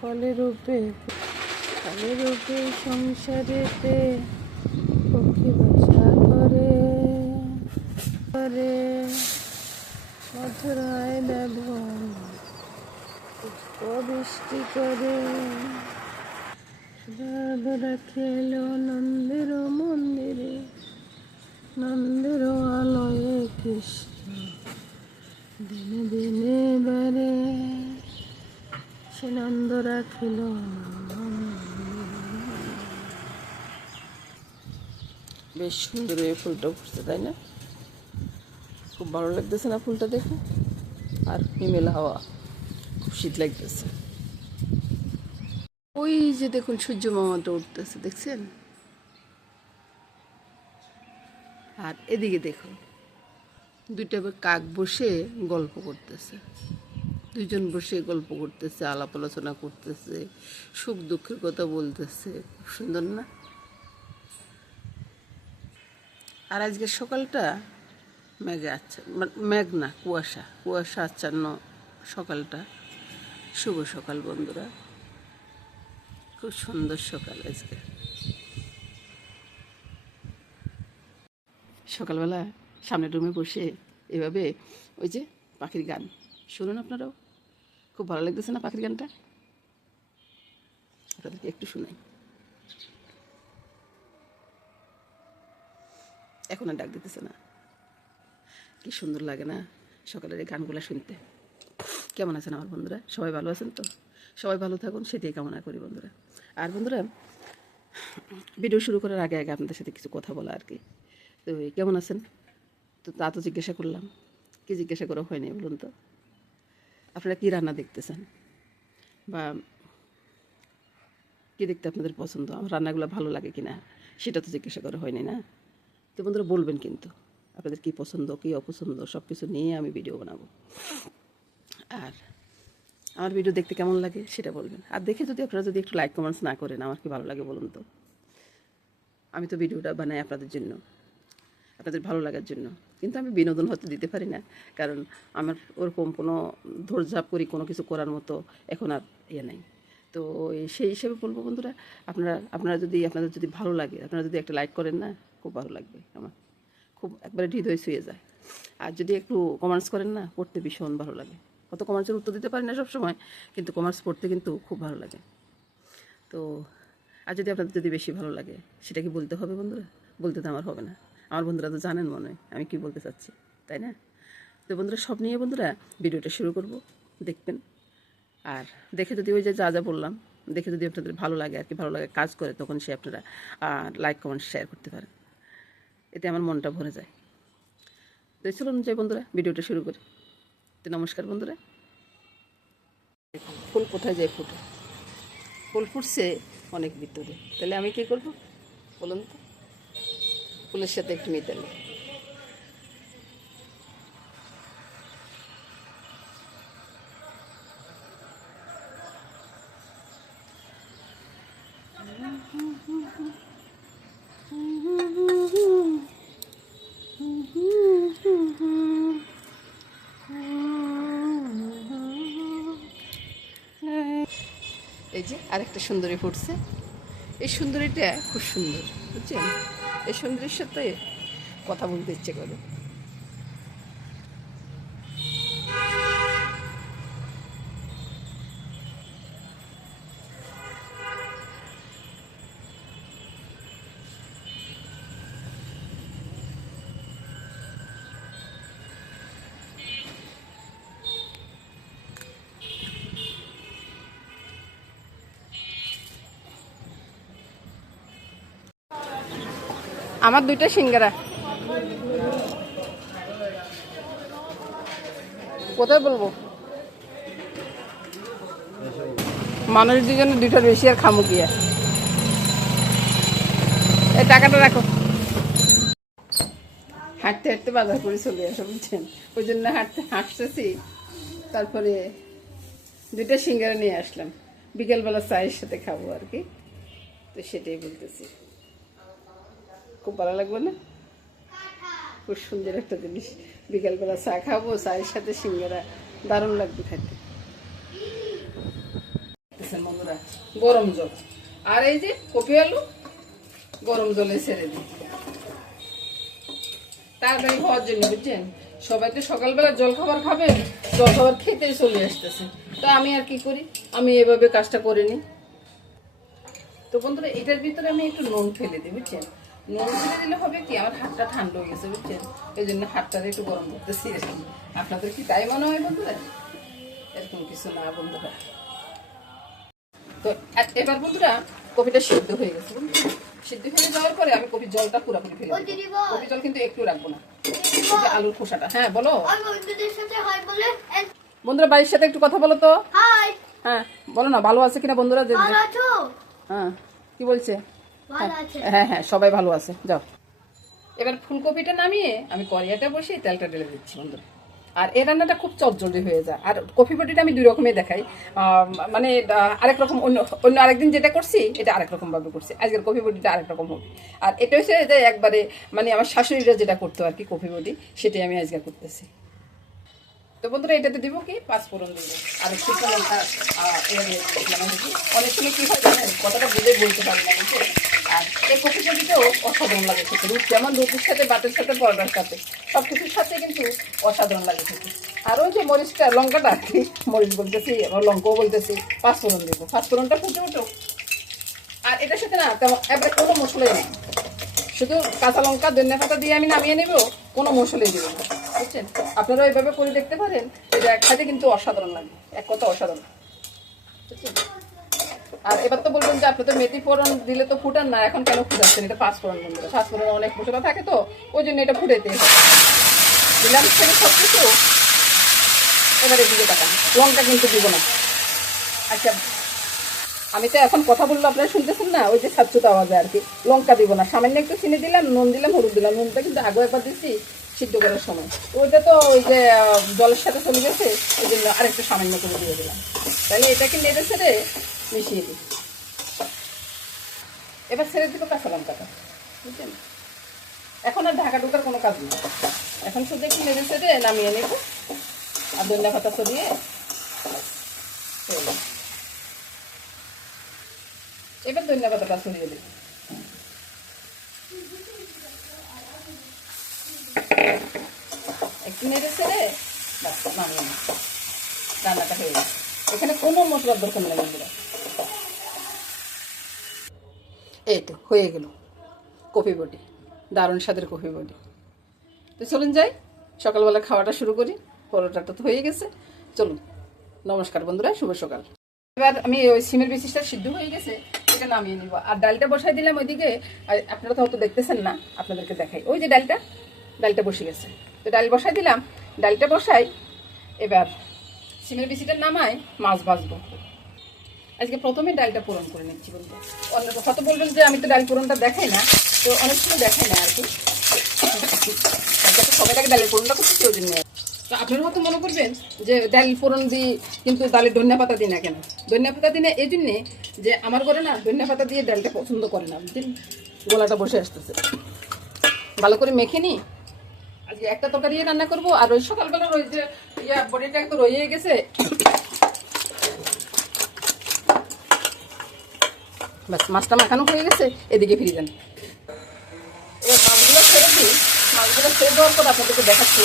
ফলে রূপে সংসারেতে পক্ষী বাসা করে মধুরায় ব্যবহার বৃষ্টি করে সুধাধরা খেলো নন্দের মন্দিরে নন্দের আলয়ে কৃষ্ণ দিনে দিনে বেড়ে সে নন্দ রাখিল। বেশ সুন্দর এই ফুলটা ফুটছে, তাই না? খুব ভালো লাগতেছে না ফুলটা দেখে? আর হিমেল হাওয়া, খুব শীত লাগতেছে। ওই যে দেখুন সূর্য মামাটা উঠতেছে, দেখছেন? আর এদিকে দেখুন দুইটা কাক বসে গল্প করতেছে, দুইজন বসে গল্প করতেছে, আলাপ আলোচনা করতেছে, সুখ দুঃখের কথা বলতেছে। খুব সুন্দর না? আর আজকের সকালটা মেঘে মেঘ না, কুয়াশা আচ্ছন্ন সকালটা। শুভ সকাল বন্ধুরা, খুব সুন্দর সকাল আজকে। সকালবেলা সামনের রুমে বসে এভাবে ওই যে পাখির গান শুনুন আপনারাও, খুব ভালো লাগতেছে না পাখির গানটা? আপনাদেরকে একটু শোনাই। এখন আর ডাক দিতেছে না, কি সুন্দর লাগে না সকালের এই গানগুলো শুনতে। কেমন আছেন আমার বন্ধুরা? সবাই ভালো আছেন তো? সবাই ভালো থাকুন সেটাই কামনা করি বন্ধুরা। আর বন্ধুরা, ভিডিও শুরু করার আগে আপনাদের সাথে কিছু কথা বলা আর কি। তো কেমন আছেন তো তা তো জিজ্ঞাসা করলাম, কি জিজ্ঞাসা করা হয়নি বলুন তো? আপনারা কী রান্না দেখতেছেন বা কী দেখতে আপনাদের পছন্দ, আমার রান্নাগুলো ভালো লাগে কি না সেটা তো জিজ্ঞাসা করা হয়নি না? তো বন্ধুরা বলবেন কিন্তু আপনাদের কী পছন্দ কী অপছন্দ সব কিছু নিয়ে আমি ভিডিও বানাবো। আর আমার ভিডিও দেখতে কেমন লাগে সেটা বলবেন। আর দেখে যদি আপনারা যদি একটু লাইক কমেন্টস না করেন আমার কি ভালো লাগে বলুন তো? আমি তো ভিডিওটা বানাই আপনাদের জন্য, আপনাদের ভালো লাগার জন্য, কিন্তু আমি বিনোদন হতে দিতে পারি না, কারণ আমার ওরকম কোনো ধৈর্য করি কোনো কিছু করার মতো এখন আর ইয়ে নাই। তো সেই হিসেবে বলবো বন্ধুরা, আপনারা যদি আপনাদের যদি ভালো লাগে, আপনারা যদি একটা লাইক করেন না, খুব ভালো লাগবে আমার, খুব একবারে হৃদয় ছুঁয়ে যায়। আর যদি একটু কমেন্টস করেন না, পড়তে ভীষণ ভালো লাগে। কত কমেন্টসের উত্তর দিতে পারি না সবসময়, কিন্তু কমেন্টস পড়তে কিন্তু খুব ভালো লাগে। তো আর যদি আপনাদের যদি বেশি ভালো লাগে সেটা কি বলতে হবে বন্ধুরা? বলতে তো আমার হবে না, আমার বন্ধুরা তো জানেন মনে হয় আমি কি বলতে চাচ্ছি, তাই না? তো বন্ধুরা সব নিয়ে বন্ধুরা ভিডিওটা শুরু করব, দেখবেন। আর দেখে যদি ওই যে যা যা বললাম দেখে যদি আপনাদের ভালো লাগে আর কি, ভালো লাগে কাজ করে, তখন সে আপনারা লাইক কমেন্ট শেয়ার করতে পারেন, এতে আমার মনটা ভরে যায়। তো চলুন যাই বন্ধুরা ভিডিওটা শুরু করি। তো নমস্কার বন্ধুরা। ফুল কোথায় যায় ফুটে? ফুল ফুটছে অনেক ভিতরে, তাহলে আমি কী করবো বলুন তো? ফুলের সাথে একটু মিতালি। এই যে আরেকটা সুন্দরী ফুটছে, এই সুন্দরীটা খুব সুন্দর, বুঝছেন? এই সুন্দরীর সাথে কথা বলতে ইচ্ছে করে। আমার দুইটা সিঙ্গারা কোথায় বলবো? মানুষ দুজনে দুইটার বেশি আর খামু গিয়া। এই টাকাটা রাখো। হাঁটতে হাঁটতে বাজার করে চলে আসো, বুঝছেন? ওই জন্য হাঁটতেছি। তারপরে দুইটা সিঙ্গারা নিয়ে আসলাম, বিকেলবেলা চায়ের সাথে খাবো আর কি। তো সেটাই বলতেছি, খুব ভালো লাগবে না? খুব সুন্দর একটা জিনিস, বিকেলবেলা চা খাবো, চায়ের সাথে সিঙ্গারা, দারুণ লাগবে খেতে। বন্ধুরা গরম জল আর এই যে কপি আলু গরম জলে ছেড়ে দিই তাড়াতাড়ি খাওয়ার জন্য, বুঝছেন? সবাই তো সকালবেলা জল খাবার খাবে, জল খাবার খেতেই চলে আসতেছে। তো আমি আর কি করি, আমি এভাবে কাজটা করে নিই। তো বন্ধুরা এটার ভিতরে আমি একটু নুন ফেলে দিই, বুঝছেন? নুন ফেলে দিলে হবে কি, আমার হাতটা ঠান্ডা হয়ে গেছে, বুঝছেন? এই জন্য হাতটাতে একটু গরম করতেছি। আপনাদের কি তাই মনে হয় বন্ধুরা? এরকম কিছু না বন্ধুরা। তো এবার বন্ধুরা কপিটা সিদ্ধ হয়ে গেছে, সিদ্ধ হয়ে যাওয়ার পরে আমি কপির জলটা পুরোপুরি ফেলে দেব। কপির জল কিন্তু একটু রাখবো না, আলুর খোসাটা। হ্যাঁ বলো বন্ধুরা, বাড়ির সাথে একটু কথা বলো তো। হ্যাঁ বলো না, ভালো আছে কিনা বন্ধুরা? হ্যাঁ কি বলছে? হ্যাঁ হ্যাঁ সবাই ভালো আছে। যাও এবার ফুলকপিটা নামিয়ে আমি কড়াইটা বসিয়ে তেলটা ঢেলে দিচ্ছি বন্ধুরা। আর এই রান্নাটা খুব চটজলদি হয়ে যায়। আর কফি বটিটা আমি দুই রকমের দেখাই, মানে আরেক রকম, অন্য আরেকদিন যেটা করছি এটা আরেক রকম ভাবে করছি, আজকের কফি বটিটা আরেক রকম হবে। আর এটা হচ্ছে যে একবারে মানে আমার শাশুড়িরা যেটা করতো আর কি, কফি বটি, সেটাই আমি আজকে করতেছি। তো বন্ধুরা এটাতে দিব কি, পাঁচফোড়ন দিব আর শুকনো লঙ্কা। অনেক সময় কি হয় জানেন, কথাটা বুঝে বলতে পারি না, বুঝছে? আর এই কফি বটিটাও অসাধারণ লাগে খেতে, যেমন রুটির সাথে, ভাতের সাথে, পরোটার সাথে, সব কিছুর সাথে কিন্তু অসাধারণ লাগে খেতে। আর ওই যে মরিচটা, লঙ্কাটা আর কি, মরিচ বলতেছি, আমার লঙ্কাও বলতেছি, পাঁচফোড়ন দেবো। পাঁচফোড়নটা ফুটে উঠুক। আর এটার সাথে না তেমন এবার কোনো মশলাই নেই, শুধু কাঁচা লঙ্কা, ধনিয়া পাতা দিয়ে আমি নামিয়ে নেব, কোনো মশলাই দেবো না, বুঝছেন? আপনারা এইভাবে করে দেখতে পারেন, এটা খাইতে কিন্তু অসাধারণ লাগে, এক কথা অসাধারণ, বুঝছেন? আর এবার তো বলবেন যে আপনি তো মেথি ফোড়ন দিলে তো ফুটান না, এখন কেন ফুটাচ্ছেন? এটা পাঁচফোড়ন বন্ধুরা, পাঁচফোড়নে অনেক মশলা থাকে তো ওই জন্য এটা ফুটাইতে দিলাম ছেড়ে সব কিছু। এবারে দিকে তাকান, লঙ্কা কিন্তু দিব না। আচ্ছা আমি তো এখন কথা বললো আপনারা শুনতেছেন না, ওই যে ছাচ্ছুতো আওয়াজে আর কি। লঙ্কা দিব না, সামান্য একটু চিনি দিলাম, নুন দিলাম, হলুদ দিলাম। নুনটা কিন্তু আগে একবার দিচ্ছি সিদ্ধ করার সময়, ওইটা তো ওই যে জলের সাথে চলে গেছে, ওই জন্য আরেকটু সামান্য করে দিয়ে দিলাম। তাহলে এটাকে নেড়ে ছেড়ে মিশিয়ে দিই। এবার ছেড়ে দিব কাঁচা লঙ্কাটা, বুঝছেন? এখন আর ঢাকা ঢোকার কোনো কাজ নেই, এখন শুধু একটু নেড়ে ছেড়ে নামিয়ে নেব। আর ধনিয়া পাতা ছড়িয়ে এবার ধনিয়া পাতাটা ছড়িয়ে দিই। একটু নেড়ে ছেড়ে নামিয়ে নিই, রান্নাটা হয়ে গেছে। এখানে কোনো মশলার দরকার নেই বন্ধুরা। এই তো হয়ে গেল কফি বটি, দারুণ স্বাদের কফি বটি। তো চলুন যাই, সকালবেলা খাওয়াটা শুরু করি। পরোটাটা তো হয়ে গেছে, চলুন। নমস্কার বন্ধুরা, শুভ সকাল। এবার আমি ওই সিমের বিচিটা সিদ্ধ হয়ে গেছে, এটা নামিয়ে নিব। আর ডালটা বসাই দিলাম ওইদিকে, আপনারা তো হয়তো দেখতেছেন না, আপনাদেরকে দেখাই। ওই যে ডালটা বসে গেছে, তো ডাল বসাই দিলাম। ডালটা বসাই, এবার সিমের বিচিটা নামাই, মাছ ভাজবো। আজকে প্রথমে ডালটা পূরণ করে নিচ্ছি বন্ধু। অন্য হয়তো বলবেন যে আমি তো ডাল পূরণটা দেখাই না, তো অনেক সময় দেখাই না আর কি, সবাই তাকে ডালের পূরণটা করতেছি ওই জন্য। তো আপনারা হয়তো মনে করবেন যে ডাল ফোড়ন দিই কিন্তু ডালে ধনিয়া পাতা দিই না কেন? ধনিয়া পাতা দিই না এই জন্যে যে আমার ঘরে না ধনিয়া পাতা দিয়ে ডালটা পছন্দ করে না, বুঝলেন? গলাটা বসে আসতেছে, ভালো করে মেখে নিই। আজকে একটা তরকারি রান্না করবো, আর ওই সকালবেলা ওই যে বডিটা একটু রয়ে গেছে, ব্যাস মাছটা মাখানো হয়ে গেছে। এদিকে ফিরে যান, এবার মাছগুলো ছেড়ে দিই। মাছগুলো ছেড়ে দেওয়ার পর আপনাদেরকে দেখাচ্ছি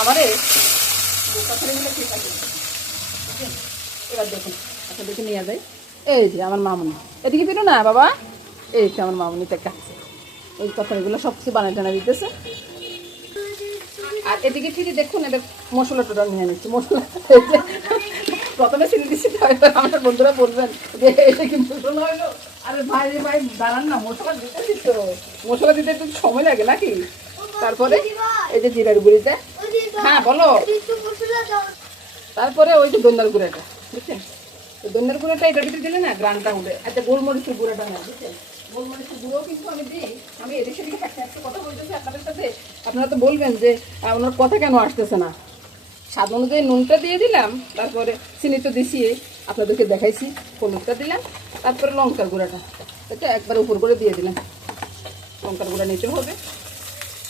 আমারে ঠিক আছে। এবার দেখুন, আপনাদেরকে নিয়ে যাই। এই যে আমার মামুনি, এদিকে ফিরো না বাবা। এই যে আমার মামুনিতে কাছে ওই তরকারিগুলো সব কিছু বানায় টানা দিতেছে। আর এদিকে ফিরে দেখুন, এবার মশলা টোটা নিয়ে নিচ্ছি। মশলা প্রথমে চিনি দিচ্ছি, আমার বন্ধুরা বলবেন যে এটা কিন্তু হলো। আরে ভাই রে ভাই, দাঁড়ান না, মশলা দিতেছি তো, মশলা দিতে একটু সময় লাগে নাকি? তারপরে এই যে জিরার গুঁড়িতে, হ্যাঁ বলো, তারপরে ওই যে ধনিয়ার গুঁড়াটা, বুঝছেন? ধনিয়ার গুঁড়াটা এটার ভিতরে দিলে না গ্রানটা উঠে। আচ্ছা গোলমরিচের গুঁড়াটা না, বুঝছেন? গোলমরিচের গুঁড়োও কিন্তু আমি দিই। আমি এদের সাথে একটা কথা বলতেছি আপনাদের সাথে, আপনারা তো বলবেন যে ওনার কথা কেন আসতেছে না। স্বাদ অনুযায়ী নুনটা দিয়ে দিলাম, তারপরে চিনি তো দিছি, আপনাদেরকে দেখাইছি, হলুদটা দিলাম, তারপরে লঙ্কার গুঁড়াটা এটা একবার উপর করে দিয়ে দিলাম। লঙ্কার গুঁড়া নিতে হবে।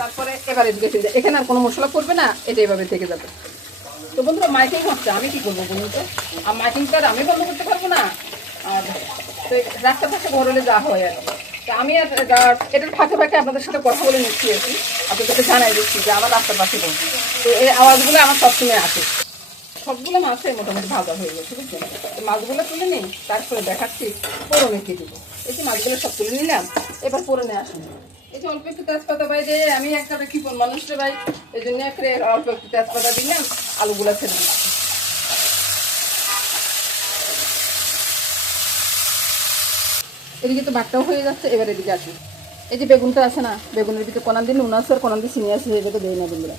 তারপরে এবার এদিকে ফিরে যায়, এখানে আর কোনো মশলা পড়বে না, এটা এভাবে থেকে যাবে। তো বন্ধুরা মাইকিং হচ্ছে, আমি কী করবো বলুন তো? আর মাইকিংটা আর আমি বন্ধ করতে পারবো না। আর তো রাস্তা ফাঁকে ঘর হলে যা হয় আর তা আমি আর এটার ফাঁকে ফাঁকে আপনাদের সাথে কথা বলে নিচ্ছি আর কি, আপনাদেরকে জানাই দিচ্ছি যে আমার রাস্তার পাশে বলছি। তো এই আওয়াজগুলো আমার সবসময় আসে। সবগুলো মাছই মোটামুটি ভাজা হয়ে গেছে, বুঝলেন? মাছগুলো তুলে নিই, তারপরে দেখাচ্ছি পোড়নে কি দেবো। এই যে মাছগুলো সব তুলে নিলাম, এবার পোড়নে আসুন। এই যে অল্প একটু তেজপাতা ভাই রে, আমি একটা কৃপণ মানুষ রে ভাই, এই জন্য অল্প একটু তেজপাতা দিলাম, আলুগুলো ছেড়ে দিচ্ছি। এদিকে তো বাটটাও হয়ে যাচ্ছে, এবার এদিকে আসি। এই যে বেগুনটা আছে না, বেগুনের ভিতরে কোনান দিয়ে নুন আছে আর কোনান দিয়ে চিনি আছে, এটাকে দিই না বন্ধুরা।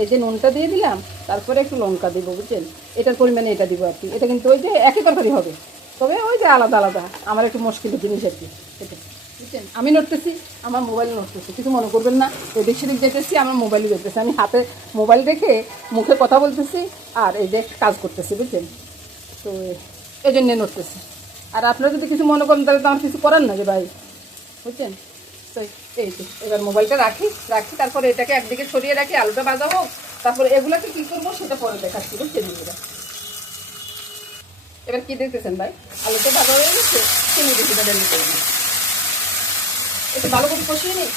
এই যে নুনটা দিয়ে দিলাম, তারপরে একটু লঙ্কা দিব, বুঝছেন? এটার পরিমাণে এটা দিব আর কি। এটা কিন্তু ওই যে একই তরকারি হবে, তবে ওই যে আলাদা আলাদা আমার একটু মুশকিলের জিনিস আর কি এটা, বুঝছেন? আমি নড়তেছি, আমার মোবাইল নড়তেছে, কিছু মনে করবেন না। ওই সেদিক যেতেছি, আমার মোবাইলও যেতেছে, আমি হাতে মোবাইল রেখে মুখে কথা বলতেছি আর এই যে কাজ করতেছি, বুঝছেন? তো এই জন্যে নড়তেছি। আর আপনারা যদি কিছু মনে করেন তাহলে তো আমার কিছু করার না যে ভাই, বুঝছেন? তো এই তো এবার মোবাইলটা রাখি, তারপরে এটাকে একদিকে সরিয়ে রাখি, আলুটা ভাজা হোক, তারপরে এগুলোকে কী করবো সেটা পরে দেখাচ্ছি, বুঝছেন? এবার কী দেখতেছেন ভাই, আলুটা ভাজা হয়ে গেছে, চিনি দিয়ে সেটা ডেলি করে দিই, একটু ভালো করে কষিয়ে নিই।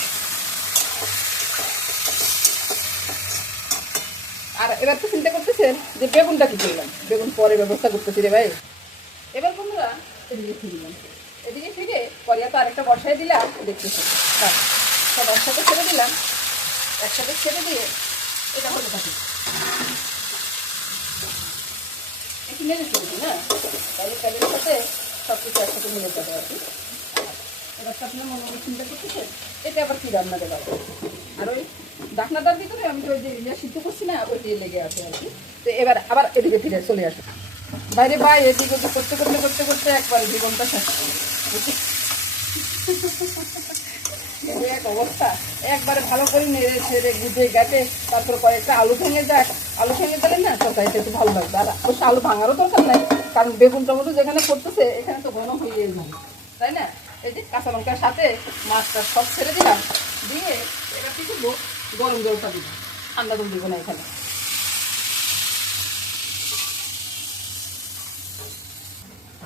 আর এবার তো চিন্তা করতেছেন যে বেগুনটা কী করলাম, বেগুন পরে ব্যবস্থা করতেছি রে ভাই। এবার বন্ধুরা এদিকে ফিরলাম, এদিকে ফিরে করিয়া তো আরেকটা বসাই দিলাম, দেখতেছেন সব একসাথে ছেড়ে দিলাম, একসাথে ছেড়ে দিয়ে এটা হতে থাকি, একটু মেরে চলছি না, তাহলে তেলের সাথে সব কিছু একসাথে মিলে যাবে আর কি। এবার তো আপনার মনে চিন্তা করতেছেন এটা আবার কী রান্না দেওয়া, আর ওই ডাকনাটার ভিতরে আমি তো ওই যে সিদ্ধ করছি না, ওই দিয়ে লেগে আছে আর কি। তো এবার আবার এদিকে ফিরে চলে আসে বাইরে ভাই, এদিকে ওদিকে করতে করতে করতে করতে একবারে জীবনটা শেষ, এক অবস্থা। একবারে ভালো করে নেড়ে ছেড়ে গুজে গেটে তারপর কয়েকটা আলু ভেঙে যায়, আলু ভেঙে গেলে না তরকারিটা একটু ভালো লাগবে। আর অবশ্য আলু ভাঙারও দরকার নাই, কারণ বেগুন টমেটো যেখানে করতেছে এখানে তো ঘন হয়ে যাবে, তাই না? এই যে কাঁচা লঙ্কার সাথে মাছটা সব ছেড়ে দিলাম, দিয়ে এবার কি করবো, গরম জলটা দিব, ঠান্ডা জল দিব না এখানে।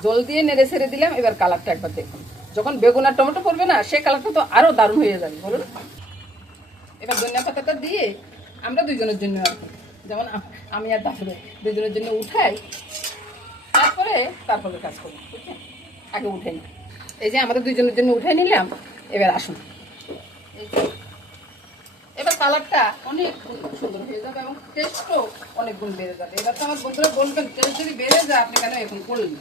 জল দিয়ে নেড়ে ছেড়ে দিলাম, এবার কালারটা একবার দেখুন। যখন বেগুন আর টমেটো পড়বে না, সে কালারটা তো আরও দারুণ হয়ে যাবে, বলুন। এবার ধনিয়া পাতাটা দিয়ে আমরা দুইজনের জন্য আর কি, যেমন আমি আর দাসুরে দুইজনের জন্য উঠাই, তারপরে কাজ করবো, বুঝছেন? আগে উঠাই না, এই যে আমাদের দুইজনের জন্য উঠাই নিলাম। এবার আসুন, এবার কালারটা অনেক সুন্দর হয়ে যাবে এবং টেস্টও অনেক গুণ বেড়ে যাবে। এবার তো আমার বন্ধুরা বলবেন টেস্ট যদি বেড়ে যায় আপনি কেন এখন করলেন?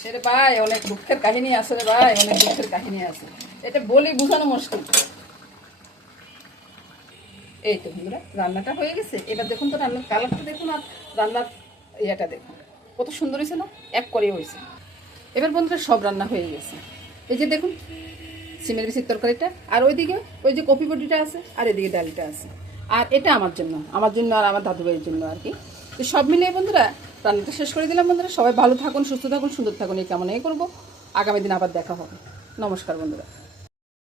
সেরে ভাই অনেক দুঃখের কাহিনী আছে রে ভাই, অনেক দুঃখের কাহিনী আছে, এটা বলি বোঝানো মুশকিল। এই তো বন্ধুরা রান্নাটা হয়ে গেছে, এবার দেখুন তো রান্নার কালারটা দেখুন আর রান্নার ইয়েটা দেখুন কত সুন্দর হয়েছে না, এক করে হয়েছে। এবার বন্ধুরা সব রান্না হয়ে গেছে, এই যে দেখুন সিমের বিচির তরকারিটা, আর ওইদিকে ওই যে কপি বটিটা আছে, আর এদিকে ডালটা আছে, আর এটা আমার জন্য আর আমার দাদু ভাইয়ের জন্য আর কি। তো সব মিলিয়ে বন্ধুরা রান্নাটা শেষ করে দিলাম। বন্ধুরা সবাই ভালো থাকুন, সুস্থ থাকুন, সুন্দর থাকুন, এই কামনাই করবো। আগামী দিন আবার দেখা হবে। নমস্কার বন্ধুরা।